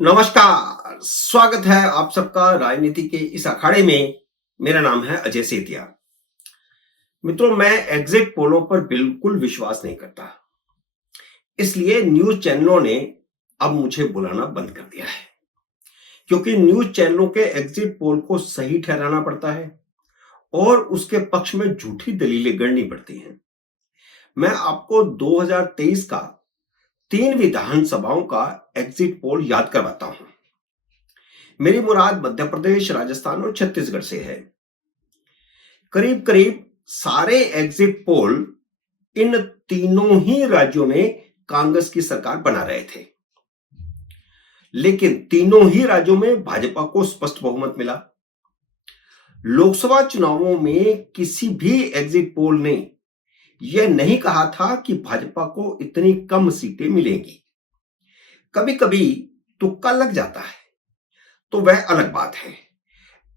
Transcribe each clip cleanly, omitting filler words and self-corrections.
नमस्कार, स्वागत है आप सबका राजनीति के इस अखाड़े में। मेरा नाम है अजय सेतिया। मित्रों, मैं एग्जिट पोलों पर बिल्कुल विश्वास नहीं करता। इसलिए न्यूज़ चैनलों ने अब मुझे बुलाना बंद कर दिया है, क्योंकि न्यूज़ चैनलों के एग्जिट पोल को सही ठहराना पड़ता है और उसके पक्ष में झूठी दलीलें गढ़नी पड़ती हैं। मैं आपको 2023 का 3 विधानसभाओं का एग्जिट पोल याद करवाता हूं। मेरी मुराद मध्य प्रदेश, राजस्थान और छत्तीसगढ़ से है। करीब करीब सारे एग्जिट पोल इन तीनों ही राज्यों में कांग्रेस की सरकार बना रहे थे, लेकिन तीनों ही राज्यों में भाजपा को स्पष्ट बहुमत मिला। लोकसभा चुनावों में किसी भी एग्जिट पोल ने यह नहीं कहा था कि भाजपा को इतनी कम सीटें मिलेंगी। कभी कभी तुक्का लग जाता है, तो वह अलग बात है।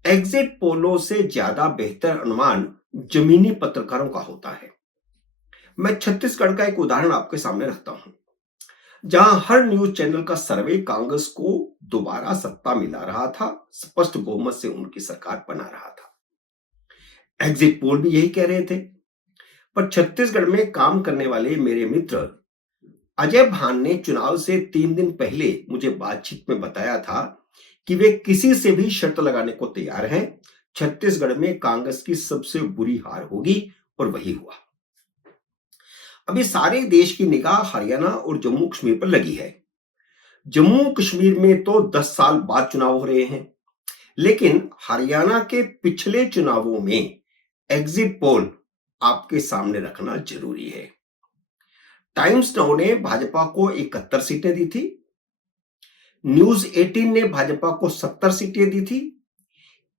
एग्जिट पोलों से ज्यादा बेहतर अनुमान जमीनी पत्रकारों का होता है। मैं छत्तीसगढ़ का एक उदाहरण आपके सामने रखता हूं, जहां हर न्यूज चैनल का सर्वे कांग्रेस को दोबारा सत्ता मिला रहा था, स्पष्ट बहुमत से उनकी सरकार बना रहा था। एग्जिट पोल भी यही कह रहे थे। पर छत्तीसगढ़ में काम करने वाले मेरे मित्र अजय भान ने चुनाव से 3 दिन पहले मुझे बातचीत में बताया था कि वे किसी से भी शर्त लगाने को तैयार हैं। छत्तीसगढ़ में कांग्रेस की सबसे बुरी हार होगी, और वही हुआ। अभी सारे देश की निगाह हरियाणा और जम्मू कश्मीर पर लगी है। जम्मू कश्मीर में तो 10 साल बाद चुनाव हो रहे हैं, लेकिन हरियाणा के पिछले चुनावों में एग्जिट पोल आपके सामने रखना जरूरी है। टाइम्स नाउ ने भाजपा को 71 सीटें दी थी। न्यूज 18 ने भाजपा को 70 सीटें दी थी।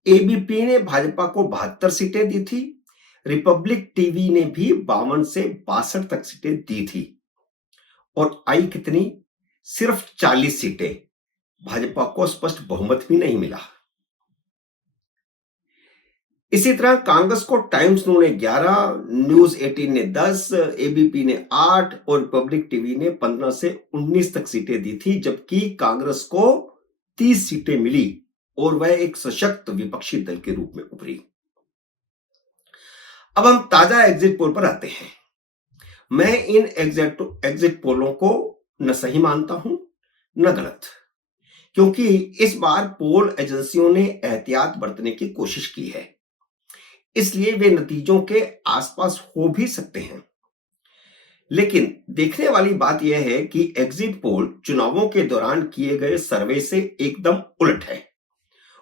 एबीपी ने भाजपा को 72 सीटें दी थी। रिपब्लिक टीवी ने भी 52 से 62 तक सीटें दी थी। और आई कितनी? सिर्फ 40 सीटें। भाजपा को स्पष्ट बहुमत भी नहीं मिला। इसी तरह कांग्रेस को टाइम्स नो ने 11, न्यूज 18 ने 10, एबीपी ने 8 और रिपब्लिक टीवी ने 15 से 19 तक सीटें दी थी, जबकि कांग्रेस को 30 सीटें मिली और वह एक सशक्त विपक्षी दल के रूप में उभरी। अब हम ताजा एग्जिट पोल पर आते हैं। मैं इन एग्जिट पोलों को न सही मानता हूं न गलत, क्योंकि इस बार पोल एजेंसियों ने एहतियात बरतने की कोशिश की है। इसलिए वे नतीजों के आसपास हो भी सकते हैं। लेकिन देखने वाली बात यह है कि एग्जिट पोल चुनावों के दौरान किए गए सर्वे से एकदम उलट है,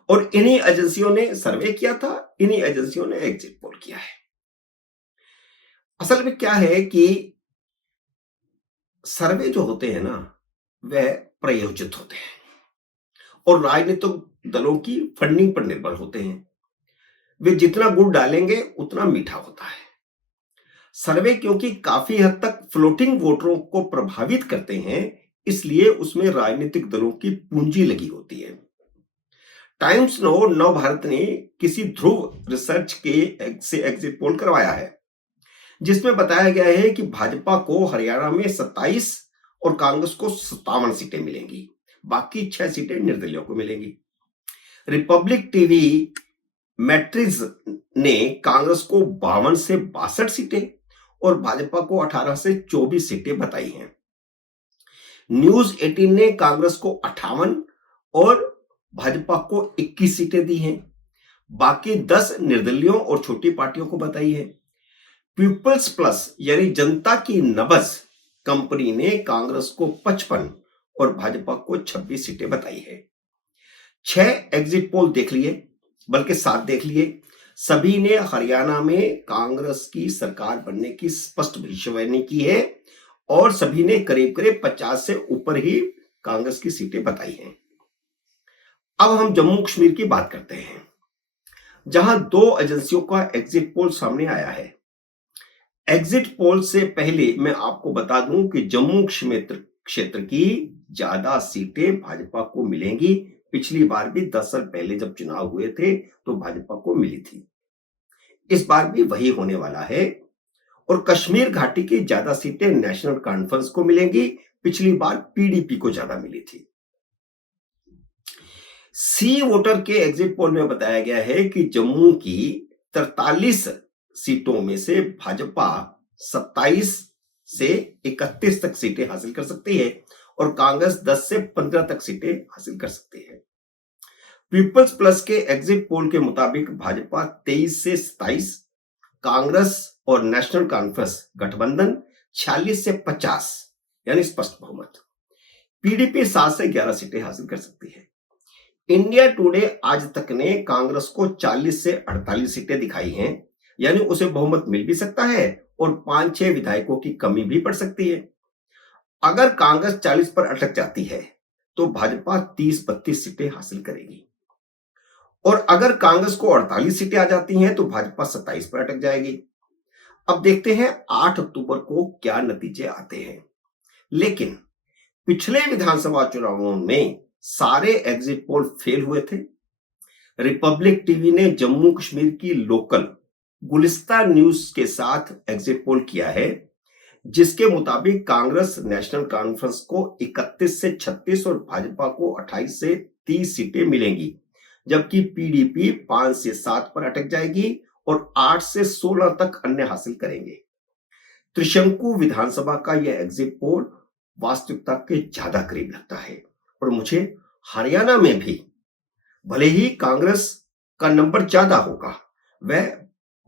और इन्हीं एजेंसियों ने सर्वे किया था, इन्हीं एजेंसियों ने एग्जिट पोल किया है। असल में क्या है कि सर्वे जो होते हैं ना, वह प्रायोजित होते हैं और राजनीतिक दलों की फंडिंग पर निर्भर होते हैं। वे जितना गुड़ डालेंगे उतना मीठा होता है। सर्वे क्योंकि काफी हद तक फ्लोटिंग वोटरों को प्रभावित करते हैं, इसलिए उसमें राजनीतिक दलों की पूंजी लगी होती है। टाइम्स नो नव भारत ने किसी ध्रुव रिसर्च के से एग्जिट पोल करवाया है, जिसमें बताया गया है कि भाजपा को हरियाणा में 27 और कांग्रेस को 57 सीटें मिलेंगी। बाकी 6 सीटें निर्दलियों को मिलेंगी। रिपब्लिक टीवी मैट्रिक्स ने कांग्रेस को 52 से 62 सीटें और भाजपा को 18 से 24 सीटें बताई हैं। न्यूज 18 ने कांग्रेस को 58 और भाजपा को 21 सीटें दी हैं। बाकी 10 निर्दलियों और छोटी पार्टियों को बताई है। पीपल्स प्लस यानी जनता की नबज कंपनी ने कांग्रेस को 55 और भाजपा को 26 सीटें बताई है। 6 एग्जिट पोल देख लिए, बल्कि 7 देख लिए। सभी ने हरियाणा में कांग्रेस की सरकार बनने की स्पष्ट भविष्यवाणी की है और सभी ने करीब करीब 50 से ऊपर ही कांग्रेस की सीटें बताई हैं। अब हम जम्मू कश्मीर की बात करते हैं, जहां 2 एजेंसियों का एग्जिट पोल सामने आया है। एग्जिट पोल से पहले मैं आपको बता दूं कि जम्मू क्षेत्र की ज्यादा सीटें भाजपा को मिलेंगी। पिछली बार भी 10 साल पहले जब चुनाव हुए थे तो भाजपा को मिली थी। इस बार भी वही होने वाला है और कश्मीर घाटी की ज्यादा सीटें नेशनल कॉन्फ्रेंस को मिलेंगी। पिछली बार पीडीपी को ज्यादा मिली थी। सी वोटर के एग्जिट पोल में बताया गया है कि जम्मू की 43 सीटों में से भाजपा 27 से 31 तक सीटें हासिल कर सकती है और कांग्रेस 10 से 15 तक सीटें हासिल कर सकती है। पीपल्स प्लस के एग्जिट पोल के मुताबिक भाजपा 23 से 27, कांग्रेस और नेशनल कॉन्फ्रेंस गठबंधन 46 से 50 यानी स्पष्ट बहुमत। पीडीपी 7 से 11 सीटें हासिल कर सकती है। इंडिया टुडे आज तक ने कांग्रेस को 40 से 48 सीटें दिखाई हैं, यानी उसे बहुमत मिल भी सकता है और 5-6 विधायकों की कमी भी पड़ सकती है। अगर कांग्रेस 40 पर अटक जाती है तो भाजपा 30-32 सीटें हासिल करेगी और अगर कांग्रेस को 48 सीटें आ जाती हैं तो भाजपा 27 पर अटक जाएगी। अब देखते हैं 8 अक्टूबर को क्या नतीजे आते हैं। लेकिन पिछले विधानसभा चुनावों में सारे एग्जिट पोल फेल हुए थे। रिपब्लिक टीवी ने जम्मू कश्मीर की लोकल गुलिस्ता न्यूज के साथ एग्जिट पोल किया है, जिसके मुताबिक कांग्रेस नेशनल कॉन्फ्रेंस को 31 से 36 और भाजपा को 28 से 30 सीटें मिलेंगी, जबकि पीडीपी 5 से 7 पर अटक जाएगी और 8 से 16 तक अन्य हासिल करेंगे। त्रिशंकु विधानसभा का यह एग्जिट पोल वास्तविकता के ज्यादा करीब लगता है और मुझे हरियाणा में भी भले ही कांग्रेस का नंबर ज्यादा होगा, वह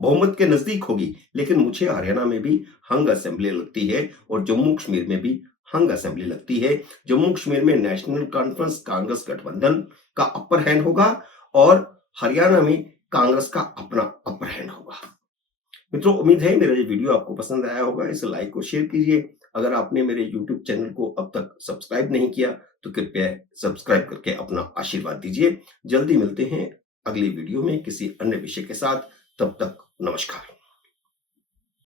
बहुमत के नजदीक होगी, लेकिन मुझे हरियाणा में भी हंग असेंबली लगती है और जम्मू कश्मीर में भी हंग असेंबली लगती है। जम्मू कश्मीर में नेशनल कॉन्फ्रेंस कांग्रेस गठबंधन का अपर हैंड होगा और हरियाणा में कांग्रेस का अपना अपर हैंड होगा। मित्रों, उम्मीद है मेरा ये वीडियो आपको पसंद आया होगा। इसे लाइक और शेयर कीजिए। अगर आपने मेरे YouTube चैनल को अब तक सब्सक्राइब नहीं किया तो कृपया सब्सक्राइब करके अपना आशीर्वाद दीजिए। जल्दी मिलते हैं अगली वीडियो में किसी अन्य विषय के साथ। तब तक नमस्कार।